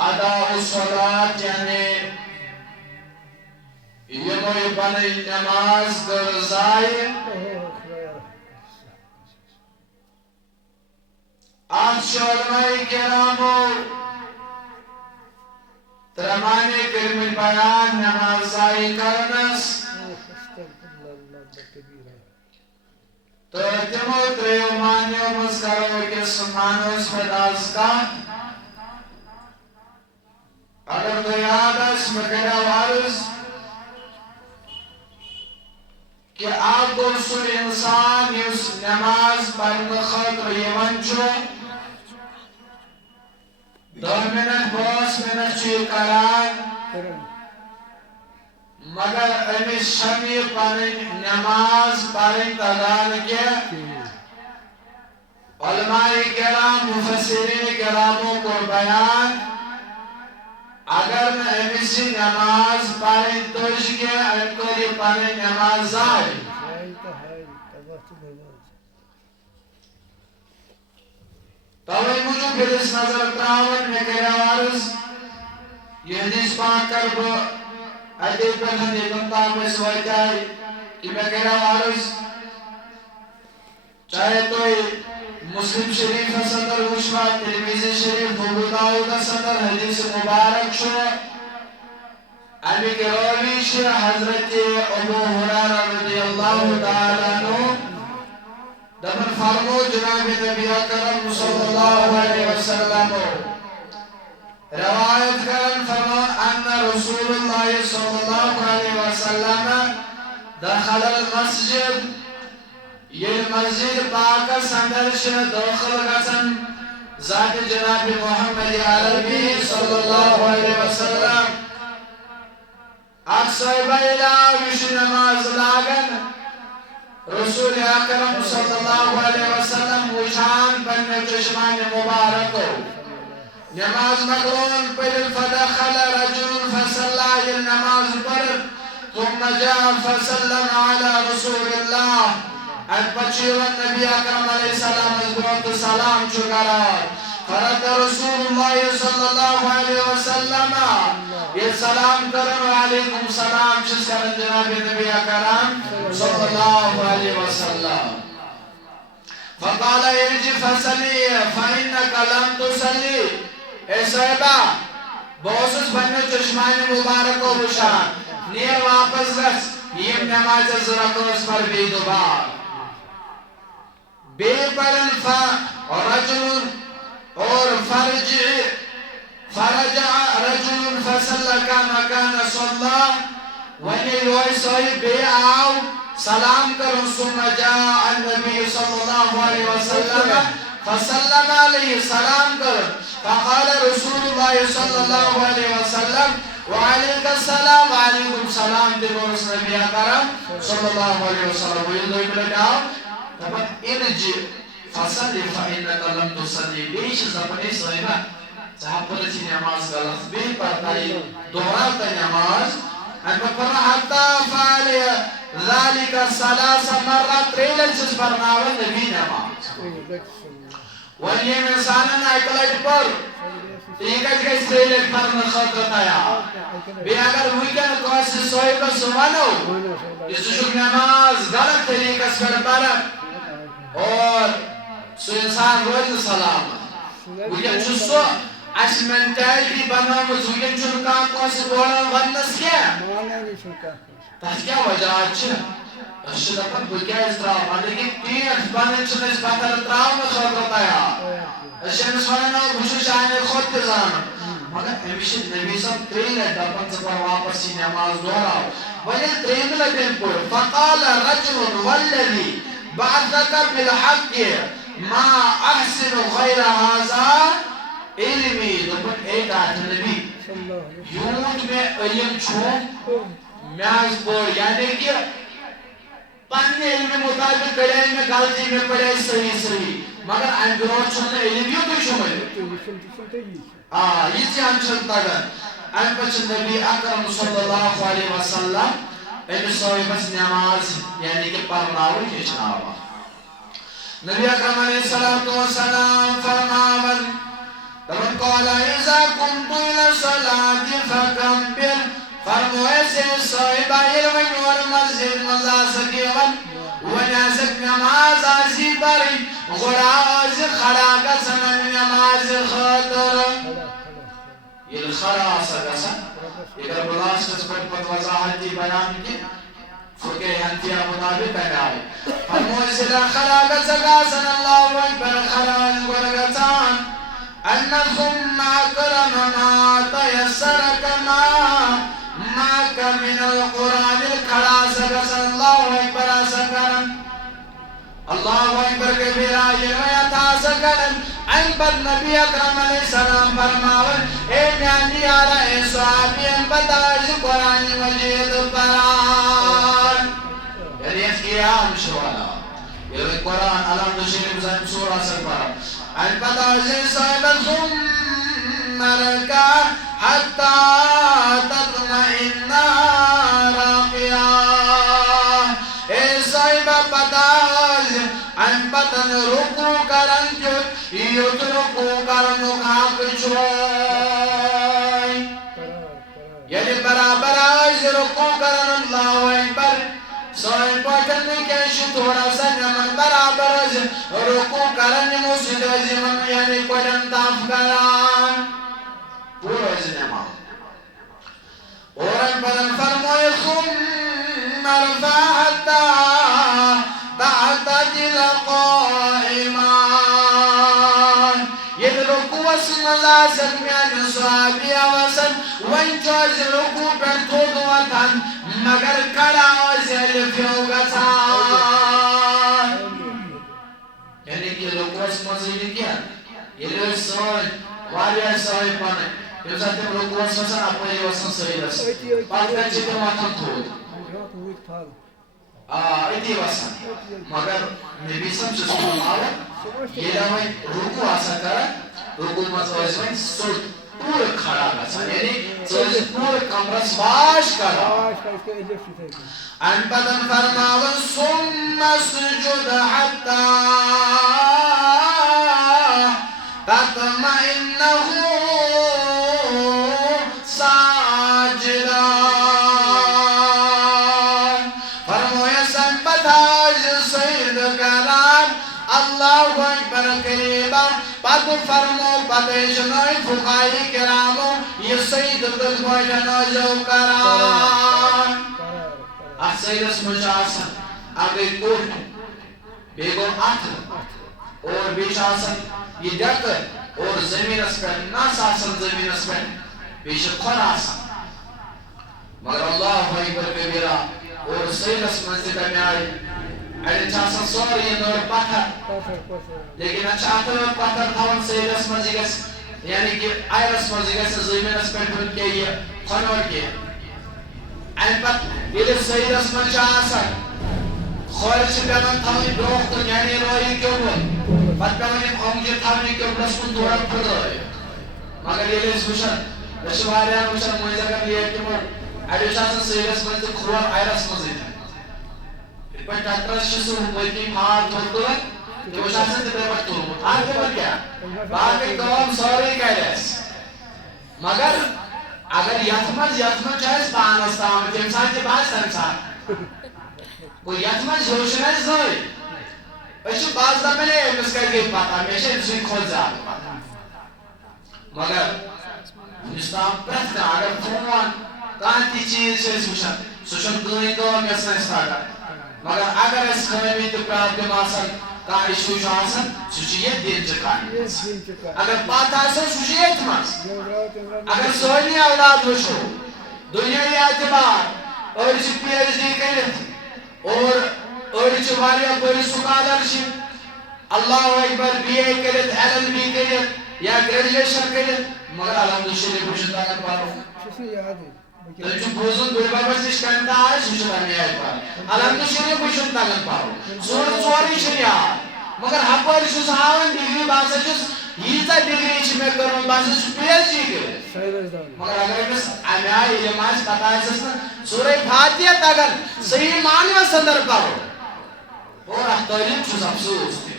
اداء الصلاة یعنی یموی پنی نماز کر ضائع آج علماء کرامو ترمانی کرمل بیان نماز ضائع کرنس تو تمو تریو مانیو مذکرو کس مانوس پداز کا اگر تو یاد اس مکرہ وارز کہ آپ کو سن انسان یس نماز پڑھنے خاطر یوان چھو 10 منٹ 20 منٹ چی کران مگر امیس شمی پڑھن نماز پڑھن تگان کے علماء کرام مفسرین کراموں کو بیان اگر میں امیسی نماز پڑھن توش کے انکوری پڑھن نماز ضائع توئی مجھو پھر اس نظر تراون میں کرے وارز یہ حدیث پاک کر با حدیث پر ہم یہ کنتا میں سوائی جائے کہ میں کرے وارز چاہے توئی مسلم شریف صدر وشوا ترمیزی شریف ابو داؤد صدر حدیث مبارک شو امی کے رویش حضرت ابو ہریرہ رضی اللہ تعالیٰ عنہ دمن فرمو جناب نبی اکرم صلی اللہ علیہ وسلم روایت کرن فرمو ان رسول اللہ صلی اللہ علیہ وسلم دخل المسجد یہ مسجد پاک سندرش داخل گسن ذات جناب محمد عربی صلی اللہ علیہ وسلم اکسر بیلا وش نماز لاغن رسول اکرم صلی اللہ علیہ وسلم وشان بن چشمان مبارک نماز مقرون پر فدخل رجل فصلى النماز پر ثم جاء فسلم على رسول الله ان پچیون نبی اکرم علیہ السلام ازبرت سلام چکرا فرد رسول اللہ صلی اللہ علیہ وسلم یہ سلام کرن علیکم سلام چس کرن جناب نبی اکرم صلی اللہ علیہ وسلم فقال ارجع فصلی فإنك لم تصلی اے صحبہ بوسس بنو چشمان مبارک و بشان نیر واپس گس یہ نماز زرکوس پر بھی دوبار بے پرن رجل اور فرجع رجل فصلى كما كان صلى ونی روی صاحب بے آو سلام کرن ثم جاء النبي صلى الله عليه وسلم فسلم علیہ سلام کرن فقال رسول الله صلى الله عليه وسلم وعليك السلام وعليكم السلام دمورس نبی اکرم صلی اللہ علیہ وسلم ویلدوی بلداو تبت ارجع فصلی فإنك لم تصلی بیش زبنی صحیبہ صحاب پرچی نماز غلط بے پرتائی دورات نماز ان پر حتی فعلی ذالک ثلاث مرات تریلن چیز برناوہ نبی نماز ولی انسانن ایکلائٹ پر ایکت گئی تریلن پر نخطت آیا بے اگر ویکن کوئی صحیبہ سوانو اس شک نماز غلط طریقہ پر برد اور سو انسان روز سلام ویکن چسو اس منٹالٹی بنامز ویکن چنکان کوئی بولن ونس کیا تاس کیا وجہ چھے اشد اپن بکیا اس طرح لیکن پیٹ بانن چن اس بطر تراؤ میں خطرت آیا اشد سوانو بشو شاہنے خود تزان مگر ہمیشہ نبی صاحب تریل ہے دپن سپر واپسی نماز دوراو ولی تریل لگن پر فقال رجل والذی بعثك بالحق ما احسن غیر هذا علمی دپن ایک آت نبی یونٹ میں علم چھو میاز پور یعنی کہ پانے علم مطابق کرے میں غلطی میں پڑے صحیح مگر ان برور چھونے علم یوں تو شمال یہ سے انچلتا گا ان پچھ نبی اکرم صلی اللہ علیہ وسلم ان سوئی بس نماز یعنی کہ پرناوی کشناوا نبی اکرم علیہ السلام فرماون فمن قال اذا قمت الى نماز آسی پری غراز خڑا گسن نماز خاطر یہ خڑا آسا گسن اگر بلاسٹس پر وضاحت کی بیان کی فقہ حنفیہ مطابق ہے آئے فرموئے سلا خڑا گسن اللہ اکبر خڑا گسن ان ثم اکرم ما تیسر کما معك من القرآن الخلاص گسن اللہ اکبر آسکرن اللہ اکبر کبیرہ یہ تاسکرن ان پر نبی اکرم علیہ السلام فرماون اے میانی آرہ اے صحابی ان بتاج قرآن مجید پران یعنی اس کی عام شوالا یہ قرآن علام شریف زیم سورہ سر پران ان بتاج صحابہ ثم رکا حتی تطمئن راقیا اے صحابہ بتاج ان بطن رکو کرن جو یترکو کرن خاک چھوئی یعنی برابر آج رکو کرن اللہ اکبر سوئن پاکن میں کیشی تھوڑا سا نمن برابر آج رکو کرن مسجد عظیمن یعنی قدن تاف کران پورا عظیمہ اور ان بدن فرموئے ثم رفع حتی تعتدل قائمان یہ رکوع اسمزا سکمیان صحابی آوازن وانچوز رکوع پر تودواتن مگر کڑا آزیل فیوگتان یعنی کہ رکوع اسمزا یہ کیا یہ لئے سوئی واریا سوئی پانے یہ ساتھ رکوع اسمزا اپنے واسن صحیح رس پاک کنچی تو واتن تھود ایتی واسن مگر نبی سم سے سنو آوہ یہ لئے رکوع آسا کرا رکوع مطلب میں سوٹ پورا کھڑا گا یعنی پورا کمرس باش کرا ان بدن فرماون ثم سجد حتی تطمئنه ساجدا فرمویا سنبتاج سید کران اللہ اکبر قریبا پت فرمو پتشنوی فقائی کرامو یہ سید قلبو جنوزو کران سید اس مجاسن آگئی کوٹ بیگو آتھ اور بیش آسن یہ ڈکر اور زمین اس پر ناس آسن زمین اس پر بیش خور آسن مگر اللہ اکبر کبیرہ اور سید اس منزل میں آئی ایڈن چاسن سوری اندور پتھر لیکن اچھاتا ہے پتھر تھاون سید اس منزل یعنی کہ آئر اس منزل سے زمین اس پر پھر کے یہ خنور کے این پت یہ سید اس منزل آسن خورش پیمان تھاونی بروخ تو یعنی روئی کیوں بود پت پیمانی امجی تھاونی کیوں بلس کن دورا پھر روئی مگر یہ لیس وشن لشواری وشن مویزہ کر لیا کہ مر ایڈن چاسن سید اس منزل کھروار آئر اس منزل پر ڈاکٹر شسو ہوئی کی بھار دھوڑ کہ وہ شاسن سے بیمت تو آگے بڑھ گیا باقی قوم سوری کہہ لیس مگر اگر یتمز چاہیس پانستان تمسان کے بعد تمسان وہ یتمز جوشنہ زوئی ویسے باز دمنے امس کر گئی پاتا ہمیشہ انسوئی کھول جاتا پاتا مگر ہندوستان پرفتا اگر فون کانتی چیز سے سوشن سوشن گئی تو ہم یسنا استاگا مگر اگر اس خیمی تو پرابلم آسن کاری شوش آسن سوچی یہ دین چکانی اگر پاتا آسن سوچی یہ اتماس اگر سوئنی اولاد وشو دنیای اعتبار اور چی پی ایچ ڈی کرت اور چی واریا بڑی scholar she Allah Akbar be اے کرت ایل ایل بی کرت یا گریجویشن کرت مگر الحمدللہ بشن تاکن پارو جو بوزن بڑی بابا سیش کرتا ہے سوچتا نہیں آئے پار الحمدللہ بشن تاکن پارو سورت سواری شریعہ مگر حق والی شو سہاون ڈگری باسا چوس یہیتا ڈگری چی میں کروں باسا چو پی ایچ ڈی کرے مگر اگر امس امیائی علماز پتا ہے سسنا سورہ فاتحہ تاکن صحیح معنی و صدر پارو اور تعلیم چوز افسوس تھی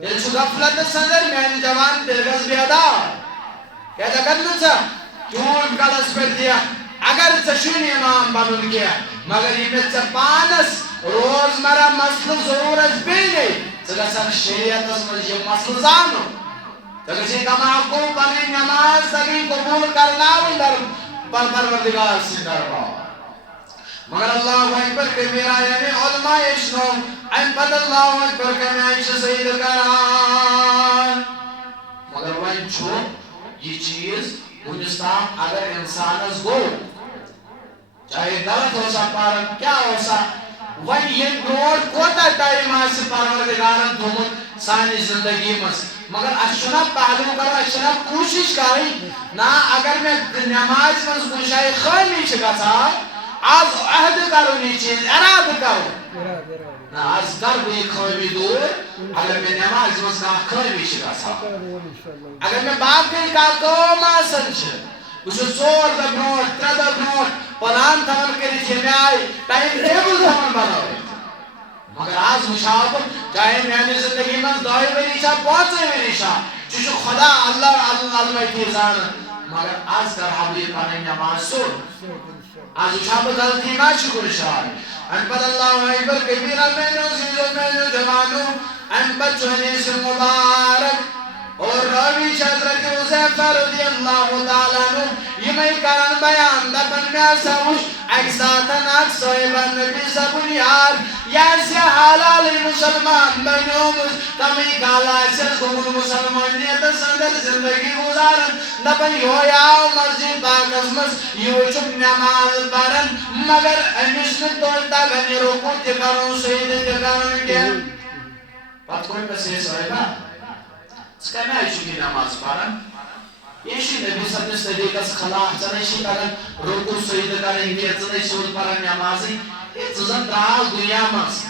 دل چو غفلت صدر میں جوان دلگز بیادار کہتا کرنا سا جھوٹ کلس پر دیا اگر چشونی امام بنن کیا مگر یہ میں سے پانس روزمرہ مسئلہ ضرورت پینے ژٕ شریعتس منٛز یہِ مسئلہ زانُن ژٕ گژھی کما کو پنٕنۍ نماز تگی قبول کرناوٕنۍ پروردگار سٕنٛدِ دربار مگر اللہ اکبر کبیرہ یعنی علماء اشنو ایم پتہ اللہ اکبر کمی چھ سید کران مگر وین چھو یہ چیز ونستان اگر انسانس گو چاہے غلط ہو سا پارن کیا ہو سا وین یہ برونٹ کوتا ٹائم آسی پروردگارن تھومت سانی زندگی مس مگر اشنا پہلو کرو اشنا کوشش کری نا اگر میں نماز منز کشائی خامی چکتا آز عہد کرو یہ چیز اراد کرو نا آز کر بھی خامی دور اگر میں نماز منز کا خامی چکتا اگر میں باقی کا قوم آسن چھ وچھو ژور دۄہ برونٛٹھ ترٛےٚ دۄہ برونٛٹھ پلان تھاوان کٔرِتھ ییٚمہِ آیہِ ٹایم ٹیبل تھاوان بنٲوِتھ مگر آز وٕچھاو بہٕ چاہے میانہِ زندگی منٛز 2 ؤری چھا 5 ؤری چھا ژٕ چھُکھ خدا اللہ المیتی زانان مگر آز کرہا بہٕ یہِ پنٕنۍ نماز سیوٚد آز وٕچھاو بہٕ غلطی ما چھِ کُنہِ جایہِ اَمہِ پتہٕ اللہ اکبر کبیرہ میٛانیو عزیٖزو میٛانیو جوانو اَمہِ پتہٕ چھُ حدیث مبارک اور راوی چھ حضرت حذیفہ رضی اللہ تعالیٰ عنہ یمے کرن بیان دپن میں سوچ اکہ ساتن اکھ صاحبن نبی صبن یار یاسے حلال مسلمان بنیومت تمی کالا سیز گمن مسلمانیت سندر زندگی گزارن دپن یہ آو مسجد پاکس مز یہ چک نماز پرن مگر امس میں توڑتا گنی رکو تہ کرن سید تہ کرن کیا پتہ کوئی پسے صاحبہ اس کا میں چکی نماز پڑھن یہ چھ نبی صلی اللہ علیہ طریقس خلاف چنے چھ کرن رکوع سجدہ کرن یہ چنے سود پڑھن نمازی یہ زن دراو دنیا مس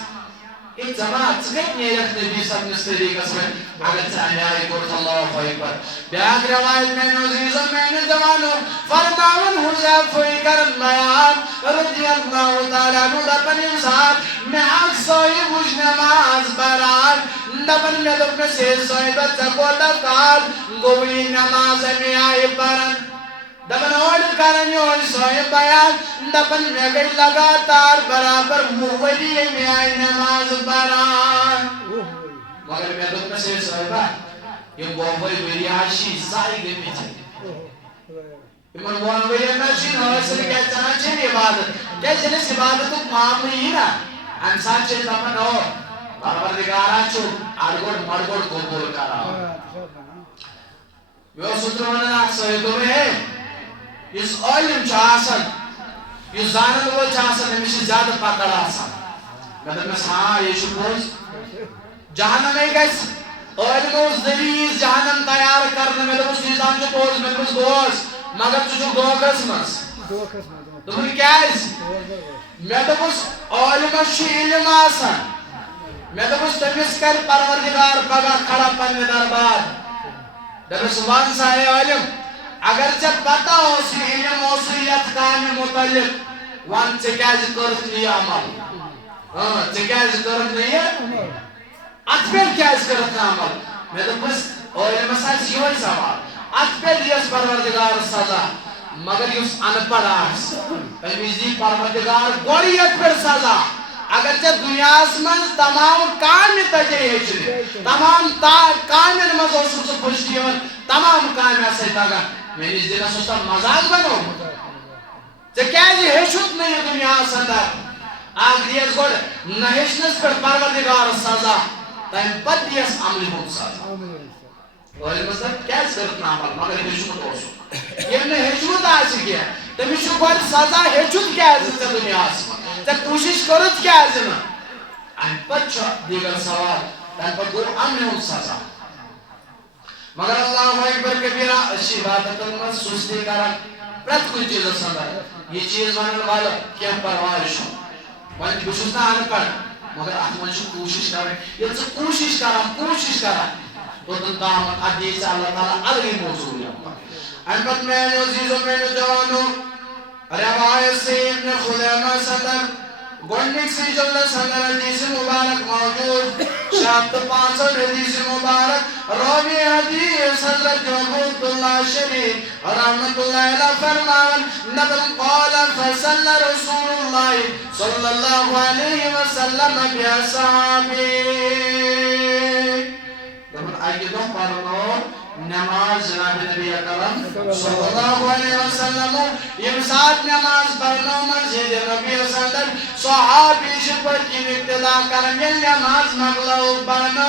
یہ جماعت ژٕ نیرکھ نبی صلی اللہ علیہ طریقس میں اگر ژٕ انیائی کوٚرتھ اللہ اکبر بیاکھ روایت میٛانیو عزیٖزو میٛانیو جوانو فرماوان حذیفہ کرن بیان رضی اللہ تعالیٰ عنہ دپن ییٚمہِ ساتہٕ مےٚ اکھ صٲحب وٕچھ نماز پران دپن میں دوٚپ مےٚ سے صٲحبہ ژےٚ کوتاہ کال گوٚوُے نماز اَمہِ آیہِ پران دپن اور کرن یہ صاحب بیان دپن میں گئی لگاتار برابر 20 ؤری اَمہِ آیہِ نماز پران مگر میں دوٚپ مےٚ سے صٲحبہ یہ 20 ؤری حظ چھی ضایع گٔمٕتۍ یمن 10 ؤرین منٛز چھُنہٕ حٲصِل کینٛہہ ژھٕنان چھِنہٕ عبادت کیٛازِ ییٚلہِ أسۍ عبادتُک معاملہٕ یی نا اَمہِ ساتہٕ چھِ أسۍ دپان او پروردگارا چھُ اڑگوڑ مڑگوڑ قبول کران مےٚ اوس اوترٕ ونان اکھ صٲحب دوٚپ ہے یُس عٲلِم چھُ آسان یُس زانن وول چھُ آسان أمِس چھِ زیادٕ پکڑ آسان مےٚ دوٚپمَس ہاں یہِ چھُ پوٚز جہنمے گژھِ عٲلِم اوس دٔلیٖل جہنم تیار کرنہٕ مےٚ دوٚپُس یہِ زن چھُ پوٚز مےٚ دوٚپُس دوس مگر ژٕ چھُکھ دھوکس منٛز دوٚپُن کیٛازِ مےٚ دوٚپُس عٲلِمس چھُ علم آسان میں دوٚپُس تٔمِس کَرِ پروردگار پگاہ کھڑا پننہِ دربار دوٚپُس وَن سا اے عٲلِم اگر ژےٚ پتہ اوسُے علم اوسُے یتھ کامہِ متعلق وَن ژےٚ کیٛازِ کوٚرُتھ نہٕ یہِ عمل ژےٚ کیٛازِ کوٚرُتھ نہٕ یہِ اتھ پٮ۪ٹھ کیٛازِ کوٚرُتھ نہٕ عمل مےٚ دوٚپُس عٲلِمس آسہِ یِہوے سوال اتھ پٮ۪ٹھ دِیَس پروردگار سزا مگر یُس ان پڑھ آسہِ أمِس دی پروردگار گۄڈٕ یتھ پٮ۪ٹھ سزا اگر ژےٚ دُنیاہس منٛز تمام کامہِ تگے ہیٚچھنہِ تمام کامٮ۪ن منٛز اوسُکھ ژٕ خوشی یِوان تمام کامہِ آسے تگان میٲنِس دِلس اوس تتھ مزاق بنومُت ژےٚ کیٛازِ ہیٚچھُتھ نہٕ یہِ دُنیاہس انٛدر اکھ دِیَس گۄڈٕ نہ ہیٚچھنس پٮ۪ٹھ پروردگار سزا تمہِ پتہٕ دِیَس عملہِ ہُنٛد سزا عٲلِمس دوٚپ کیٛازِ کوٚرُتھ نہٕ عمل مگر ہیٚچھمُت اوسُکھ ییٚلہِ نہٕ ہیٚچھمُت آسہِ کینٛہہ تٔمِس چھُ گۄڈٕ سزا ہیٚچھُتھ کیٛازِ ژےٚ دُنیاہس منٛز ژےٚ کوٗشِش کٔرٕتھ کیٛازِ نہٕ اَمہِ پتہٕ چھُ دیٖگر سوال تمہِ پتہٕ گوٚو عملہِ ہُنٛد سزا مگر اللہ اکبر کبیرہ أسۍ چھِ عبادتن منٛز سُستی کران پرٛٮ۪تھ کُنہِ چیٖزس انٛدر یہِ چیٖز ونن والہٕ کینٛہہ پرواے چھُنہٕ وۄنۍ بہٕ چھُس نہٕ ان پڑھ مگر اتھ منٛز چھِ کوٗشِش کرٕنۍ ییٚلہِ ژٕ کوٗشِش کران توٚتن تامتھ اتھ دِیہِ ژےٚ اللہ تعالیٰ الگٕے موضوٗریت اَمہِ پتہٕ میٛانیو عزیٖزو میٛانیو جوانو روایت سے ابن خُزیمہ صدر گونڈک سی جلد سندر حدیث مبارک موجود شابت 65 حدیث مبارک روی حدیث حضرت عبداللہ شریف رحمت اللہ علیہ فرمان نبم قال فصل رسول اللہ صلی اللہ علیہ وسلم بیاصحابی دبن آئیے دوں پڑھنو نماز جناب نبی اکرم صلی اللہ علیہ وسلم یم ساتھ نماز پڑھنو مسجد نبی صدر صحابی شپر کی ابتدا کرن یل نماز مغلو پڑھنو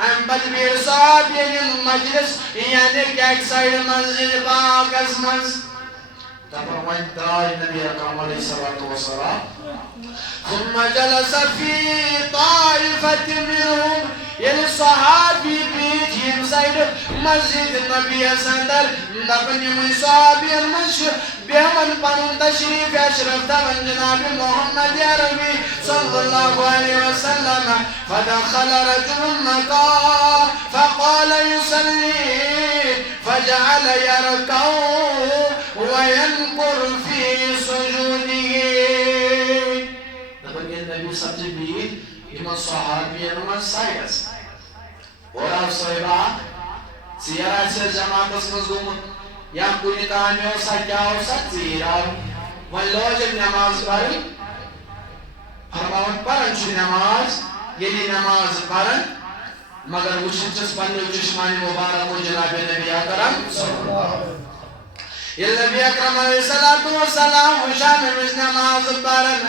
ام بدبیر صحابی مجلس یعنی کہ ایک سائڈ مسجد پاک از منز تبر وین درائی نبی اکرم علیہ السلام ثم جلس في طائفة منهم يلي صحابي بيجيم سيد مسجد النبي صدر نبني من صحابي المشهور بهمن قانون تشريف أشرف من جناب محمد عربي صلى الله عليه وسلم فدخل رجل مكان فقال يصلي فجعل يركع وينكر في سجوده النبي صلى الله صحابي من سايس ورا صيبا سيارة سير جماعة مزوم يا كوني كانيو سجاو سجيرا واللوج النماز باري فرمان پرن چھ نماز یلی نماز پرن مگر وچن چس پنو چشمانی مبارک و جناب نبی اکرم صلی اللہ علیہ نبی اکرم علیہ السلام وشام مز نماز پرن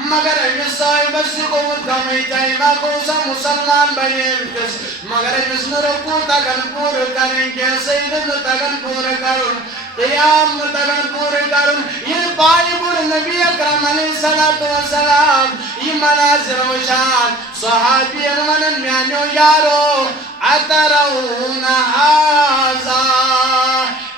مگر امیس صاحب سکوت کمی تائمہ کو سا مسلمان بنیم کس مگر امیس نرکو تگن پور کریں کہ سیدن تگن پور کرن قیام تگن پور کرن یہ پائی بڑھ نبی اکرم علیہ السلام یہ مناظر و شان صحابی انوانن میانیو یارو اترون حازا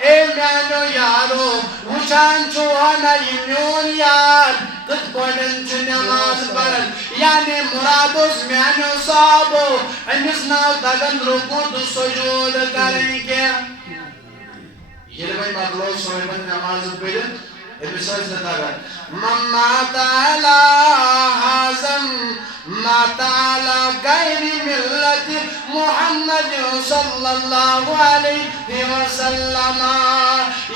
اے میانیو یارو وشان چوہانا یمیون یار تت پوڑن چھ نماز پرن یعنی مرادوس میانو صحابو امیس ناو تگن رکو تو سجود کریں کیا یہ بھائی مغلو صحابن نماز پرن امیس تگن من مات علا حازم مات علا غیر ملت محمد صلی اللہ علیہ وسلم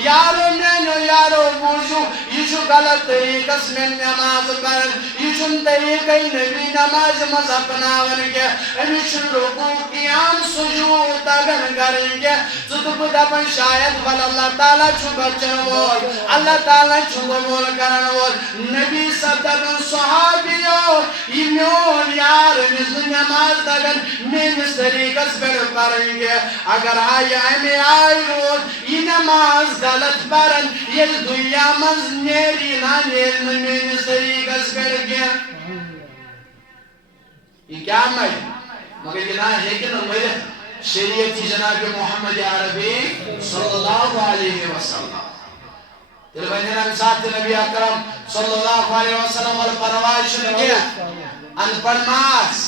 یارو مینو یارو بوشو یشو غلط طریقس میں نماز پرن یشن طریقی نبی نماز مذہبناون کے امیشن رکو قیام سجود تگن کریں گے زدب دبن شاید والاللہ تعالیٰ چھو بچن وول اللہ تعالیٰ چھو بول کرن وول نبی صدر صحابیو ایمیون یار نزد نماز تگن مینس طریقس پر پریں گے اگر آئی امی آئی روز یہ نماز غلط پرن یہ دنیا مز نیری نا نیر مینس طریقس پر گیا یہ کیا میں مگر یہ نا ہے کہ نمبر شریعتی جناب محمد عربی صلی اللہ علیہ وسلم دل بہنینا مساعد نبی اکرم صلی اللہ علیہ وسلم والپروائی شنگیا ان پرماز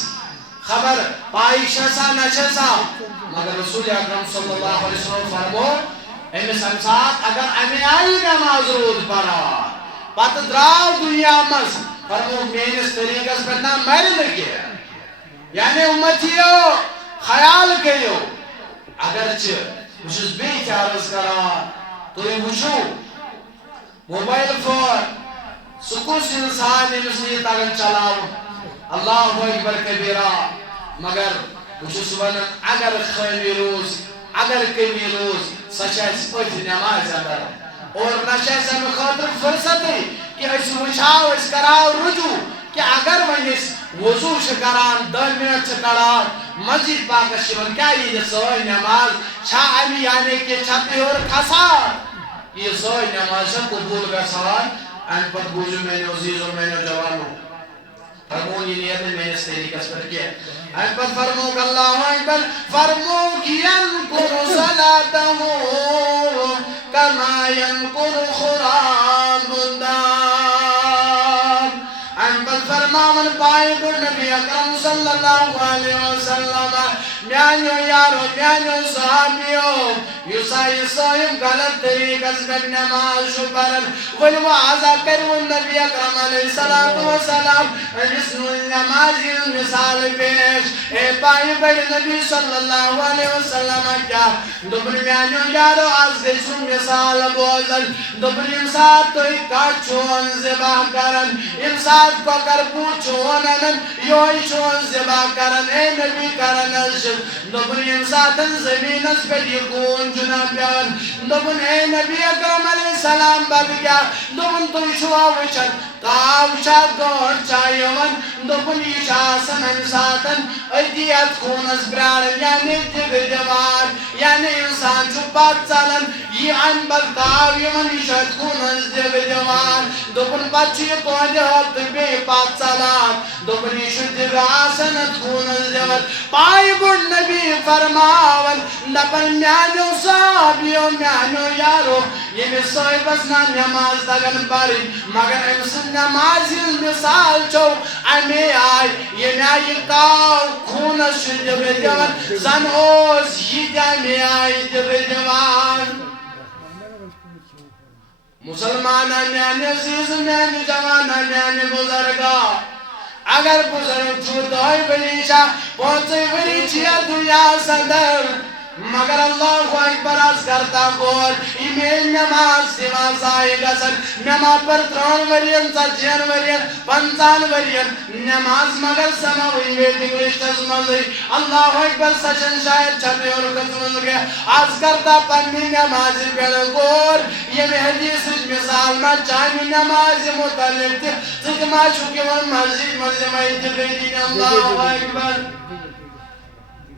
خبر پائشہ سا نچہ سا مگر رسول اکرم صلی اللہ علیہ وسلم فرمو امیس امساد اگر امی آئی نماز رود پڑا پت دراو دنیا مز فرمو مینس طریقس پر نام میرے لگیا یعنی امتیو خیال کیو اگرچہ مجھز بھی چارز کرا تو یہ وچھو موبائل فون سکوس انسان امسی تاگن چلاو اللہ اکبر کبیرہ مگر وچھو سبحانہ اگر خیمی روز اگر کمی روز سچائس پوچھ نماز اندر اور نشائس ہمیں خاطر فرصت ہے کہ اس وچھاو اس کراو رجوع کہ اگر ونیس وضو شکران 10 منٹ شکران مسجد پاک شیون کیا یہ سوئی نماز چھا امی یعنی کہ چھپی اور کھسا یہ سوئی نماز قبول کا سوال ان پر بوجو میں نے عزیز اور میں نے جوانوں فرمون یہ نیت میں نے اس طریقہ پر کیا ان پر فرمو کہ اللہ اکبر فرمو کہ ینکر صلاتہو کما ینکر خراب الدار ان پر فرماون پائے پر نبی اکرم صلی اللہ علیہ وسلم میانو یارو میانو صحابیو یسائی صاحب غلط طریقہ سے نماز شپرن والوعظہ کرون نبی اکرم علیہ السلام جسن نماز مثال پیش اے پائی بڑی نبی صلی اللہ علیہ وسلم کیا دبر میانو یارو از گسن مثال بوزن دبر امساد تو اکار چون زبا کرن امساد کو کر پوچھونن یوی چون زبا کرن اے نبی کرن الشد دبر امسادن زمین اس پر یکون جناب بیان دبن اے نبی اکرم علیہ السلام باب کیا دبن تو شوا وچن کاوشا گوڑ چایون دبن ایشا سنن ساتن ایدیت خونس برارن یعنی تیگ جوان یعنی انسان چپات چالن یہ انبل کاویون ایشا خونس دیگ جوان دبن بچی پوند حبت بے پات چالان دبن ایشا دیگ آسنت خونس دیوان پائی بڑ نبی فرماون دبن میانو صحابیو میانو یارو یہ مثال بس نا نماز دگن باری مگر امسن نماز مثال چو امی آئی یہ میائی کاؤ خونس شد جبے جوان زن اوز یہ جامی آئی جبے جوان مسلمان میانی عزیز میانی جوان میانی بزرگا اگر بزرگ چھوٹائی بلیشا پہنچے بلیچیا دنیا سندر مگر اللہ اکبر از کرتا گول ایمیل نماز دیواز آئے گزر نماز پر 3 ورین 4 ورین 50 ورین نماز مگر سماوی ویدنگ رشتہ مزی اللہ اکبر سچن شاید چھتے اور قسمز گیا از کرتا پنی نماز پر گول یہ میں حدیث مثال میں چاہنی نماز متعلق تھی سکھ ما چکی ون مسجد میں دین اللہ اکبر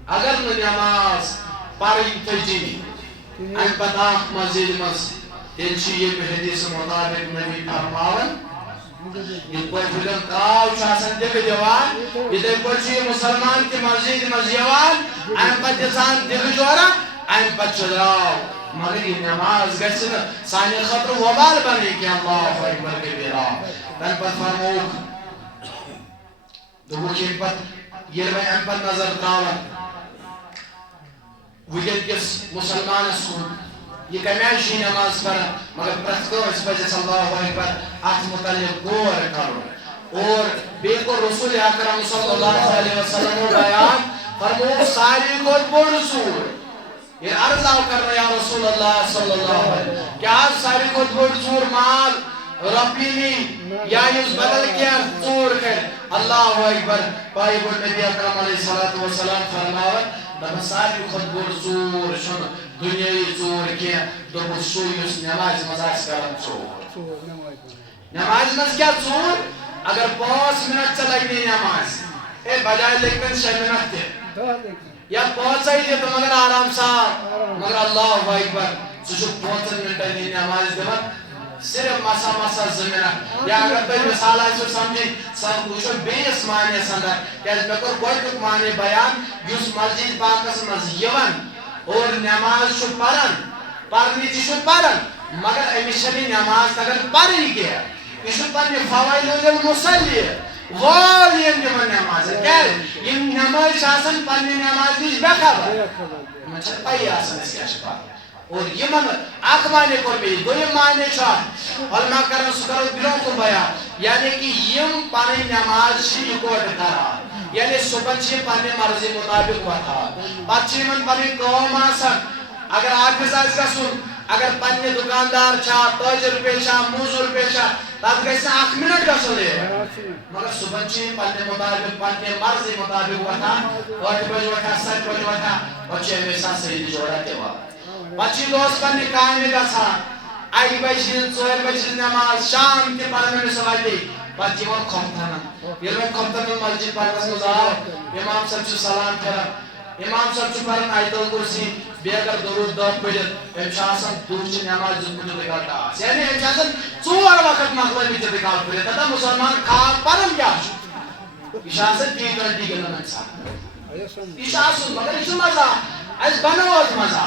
اگر نماز پاری تجی ان پتہ مسجد مز تیلچی یہ حدیث مطابق نبی فرماون یہ کوئی فلم کاؤ شاسن دے جوان یہ کوئی مسلمان کی مسجد مز جوان ان پتہ سان دل جورا ان پتہ چلاو مگر یہ نماز گسن سانی خطر وبال بنے کہ اللہ اکبر کبیرہ ان پتہ فرموک دو کی پتہ یہ میں ان پتہ نظر تراون وجد کس مسلمان اسکو یہ کمیاشی نماز پر مگر پرتکو اس وجہ سے اللہ اکبر آت متعلق گور کرو اور بیکو رسول اکرم صلی اللہ علیہ وسلم بیان فرمو ساری کو بڑھ سور یہ عرض آو کر رہا یا رسول اللہ صلی اللہ علیہ وسلم کیا ساری کو بڑھ سور مال ربی نہیں یا اس بدل کیا سور کر اللہ اکبر پائی بڑھ نبی اکرم علیہ السلام فرماوت دم ساری خود بور زور شن دنیای زور کیا دو سویس نماز مزاج کرن زور نماز مز کیا زور اگر 5 منٹ چلگنی نماز اے بجائے لیکن 6 منٹ دے یا 5 ہی دے تو مگر آرام سا مگر اللہ اکبر سوچو 5 منٹ دی نماز دے صرف مسا زمینہ یا اگر تو مثال آئیسو سمجھیں سب کچھ بیس معنی سندر کہ میں کو کوئی معنی بیان جس مسجد پاکس مزیون اور نماز شو پرن پرنی چی شو پرن مگر امیشنی نماز تگر پرنی کیا ایشو پرنی فوائل المسلی غالین دیمن نماز ہے کیا یہ نماز شاسن پرنی نماز نیش بخبر مچھر پائی آسن اس کیا شپا اور یہ من آخ معنی کر بھی دو یہ معنی چاہ علماء کرن سکرو بلوں کو بیان یعنی کہ یم پانی نماز شیئی کو اٹھارا یعنی صبح چی پانی مرضی مطابق ہوا تھا بچی من پانی قوم آسن اگر آپ کے ساتھ کا سن اگر پانی دکاندار چاہ تاجر پیشا موزور پیشا تب کیسے 8 منٹ کا سلے مگر صبح چی پانی مطابق پانی مرضی مطابق ہوا تھا 8 بجے ہوا تھا 7 بجے ہوا تھا بچے ہمیشہ صحیح جوڑا کے وقت بچی دوست پنی کامی گا سا آئی بجن 4 بجن نماز شام کے پڑھنے میں سوائی بچی وہ کھمتانا یہ میں کھمتانا مسجد پڑھنے مزاو امام صاحب چو سلام کرم امام صاحب چو پڑھن آیت الکرسی بیگر درود داد پڑھن امشاسن دوچ نماز زندگی دکھاتا یعنی امشاسن 4 وقت مغلب بھی دکھاتا پڑھن تھا مسلمان کھاک پڑھن کیا امشاسن T20 کے لنن سا امشاسن مگر ایسو مزا ایس بنواز مزا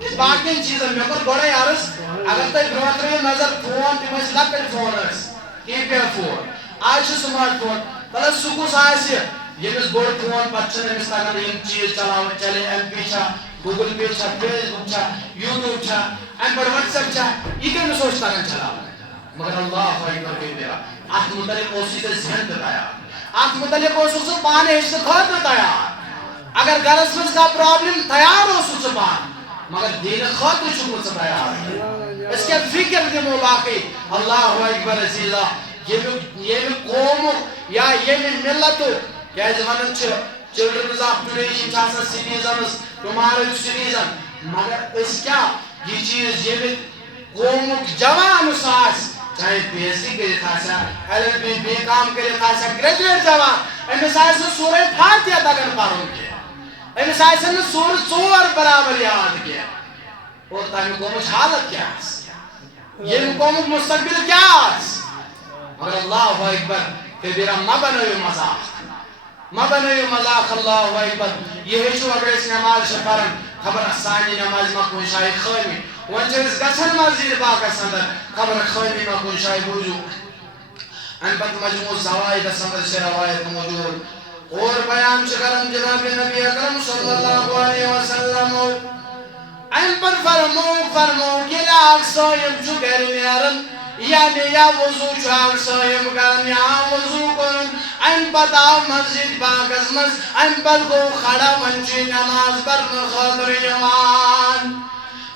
اس باقی چیزیں میں پر بڑے عرض اگر تو براتری نظر فون تیمس لکل فون اس کی پہ فون آج سمارٹ فون تلس سکوس آئیسی یمس بوڑ فون پتہ امس تگان یم چیز چلاون چلے ایم پی چھا گوگل پے چھا فیس بک چھا یوٹیوب چھا ام پر واٹس ایپ چھا یہ کمس اوس تگان چلاون مگر اللہ اکبر کبیرہ ات متعلق اوس یہ ذہن تیار ات متعلق اوس پانے ہچ خاطر تیار اگر گرس مز کا پرابلم تیار اوس پان مگر دین خاطر چھو تیار اس کے فکر دمو باقی اللہ اکبر عزیزہ یہ قوم یا یہ ملت کیا ونان children's of today citizens tomorrow citizen مگر اس کیا یہ چیز یہ قوم جوان ساس چاہے پی ایس سی کرت آسا ایل ایل بی بی کام کرت آسا گریجویٹ جوان امس آسہ سورہ فاتحہ تگان پرن کیا امس آسہ نہ سورہ 4 برابر یاد کیا اور تمہ قومچ حالت کیا یہ قومک مستقبل کیا مگر اللہ اکبر کبیرہ ما بنائیو مذاق اللہ اکبر یہ ہیچو اگر اس نماز پرن خبر سانی نماز ما کن شاید خیمی ونچنس گسن مسجد باقس اندر خبر خیمی ما کن شاید بوجو ان پت مجموع زوائد سندر سے روایت موجود اور بیان چکرم جناب نبی اکرم صلی اللہ علیہ وسلم ان پر فرمو کہ لاغ سویم چو گر نیرن یعنی یا وضو چاو سویم کرن یا وضو کرن ان پتا مسجد باقس مز ان پر کو خڑا منچی نماز پر خاطر یوان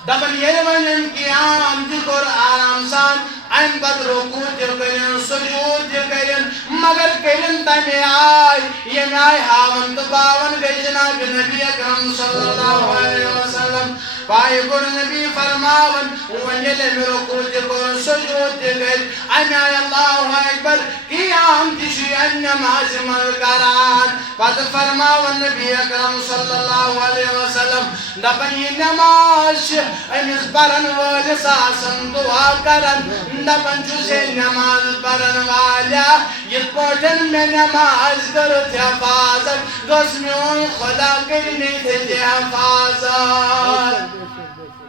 دبن یلون قیام دکر آرام سان ان پر رکوع دکرن سجود دکرن مگر کرن تمی آئی یہ آئی ہاون تباون گئی جناب نبی اکرم صلی اللہ علیہ وسلم پائے گر نبی فرماون ونیل میں رکوع دکر سجود دکر ان آئی اللہ اکبر قیام تشی ان نماز ملکران پت فرماون نبی اکرم صلی اللہ علیہ وسلم دبن یہ نماز امس پرن والس آسن دعا کرن دبن چوزے نماز پرن والا یہ پوٹن میں نماز کرت حفاظت گسمیون خدا کرنے تھے حفاظت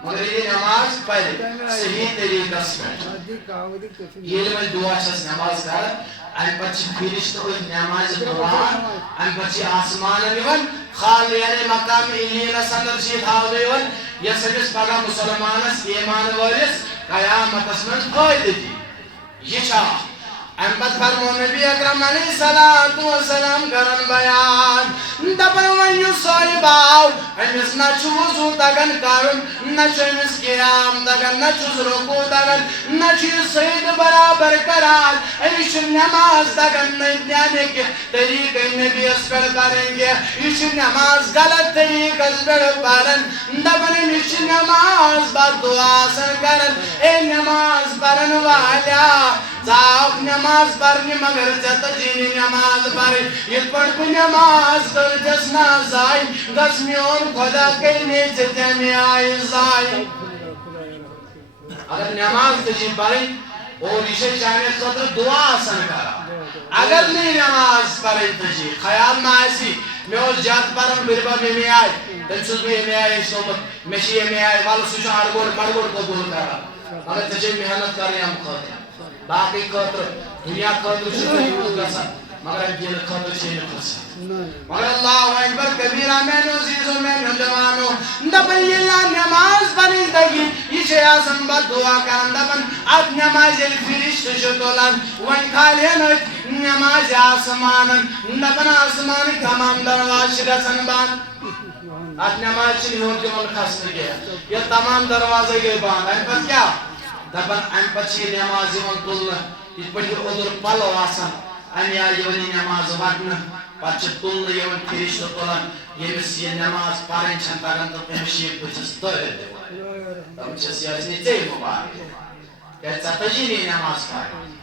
مگر یہ نماز پڑھ صحیح طریقہ سے یہ میں دعا چھس نماز کر ان پچھ فرشتہ ہوئی نماز قرآن ان پچھ آسمان نیون خال یعنی مقام ایلینا سندر شید آویون یہ سجس پگا مسلمانس ایمان والس قیامت اسمن فائدہ دی یہ چاہ امبت فرمو نبی اکرم علیہ السلام کرن بیان دبن ونیو صاحباو امس نچو وضو تگن کرن نچو امس قیام تگن نچو رکو تگن نچو سید برابر کران امس نماز تگن نیانے کے طریقہ نبی اس پر کریں گے اس نماز غلط طریقہ اس پر پرن دبن امس نماز بد دعا سن کرن اے نماز پرن والا زاف نماز پڑھنی مگر جت جینی نماز پڑھ یہ پڑھ نماز کر جسنا زائی گسمیون خدا کہنے جتنے آئی زائی اگر نماز تجھی پڑھی اور اسے چاہنے خطر دعا آسان کرا اگر نہیں نماز پڑھی تجھی خیال نہ ایسی میں اس جات پرم بربا میں میں آئی تنسوز میں میں آئی صحبت مشی میں آئی والا سوچا ہرگوڑ مرگوڑ قبول کرا اگر تجھی محنت کرنی ہم خطر باقی خطر دنیا خطر چھتا یوز گسن مگر دین خطر چھتا خطر مگر اللہ اکبر کبیرہ میں نوزیز و میں نوجوانو دبن یہ نماز پڑھی تگی یہ چھے آسن با دعا کرن دبن اب نماز الفرشت شتولن وین کھالینویت نماز آسمانن دبن آسمان تمام درواز گسن بان اب نماز چھنی ہوتی من خسن گیا یہ تمام دروازے گئے بان این پر کیا دبن ان پچھی نماز یون تلنا اس پڑھی ادھر پلو آسان ان یا یونی نماز وقنا پچھ تلنا یون فرشت تلن یہ بس یہ نماز پارن چھن تاگن تو پہمشیر پچھس دور دیوان تم چھس یاسنی تے مبارک کہتا تجینی نماز پارن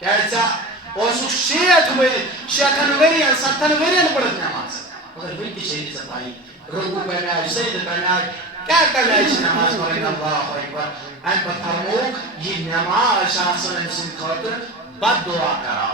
کہتا اوسو شیعت وری شیعتن وری ستن وری پڑھت نماز مگر وری کی شیعت سپائی رکو پہنے آئی سجد پہنے آئی کیا کرنا ہے نماز پڑھیں اللہ اکبر ان پر فرموک یہ نماز شاہسن امسن خاطر بد دعا کرا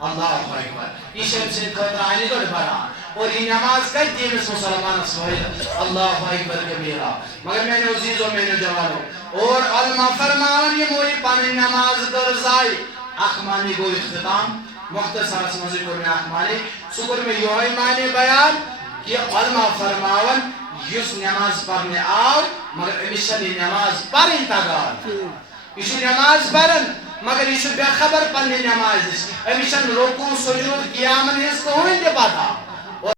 اللہ اکبر یہ امسن خاطر آئینی گڑ برا اور یہ نماز کئی تیمس مسلمان اسوائل اللہ اکبر کبیرہ مگر میں نے عزیز و میں نے جوانو اور علماء فرماؤں یہ موری پانی نماز درزائی اخمانی کو اختتام مختصر اسمزی کرنے احمانی سکر میں یوہی معنی بیان کہ علماء فرماون یس نماز پڑھنے آو مگر امیشن نماز پڑھیں تگار یہ نماز پڑھن مگر یہ بے خبر پنہ نماز امیشن رکوع سجود قیامن ہز کہین تہ پتہ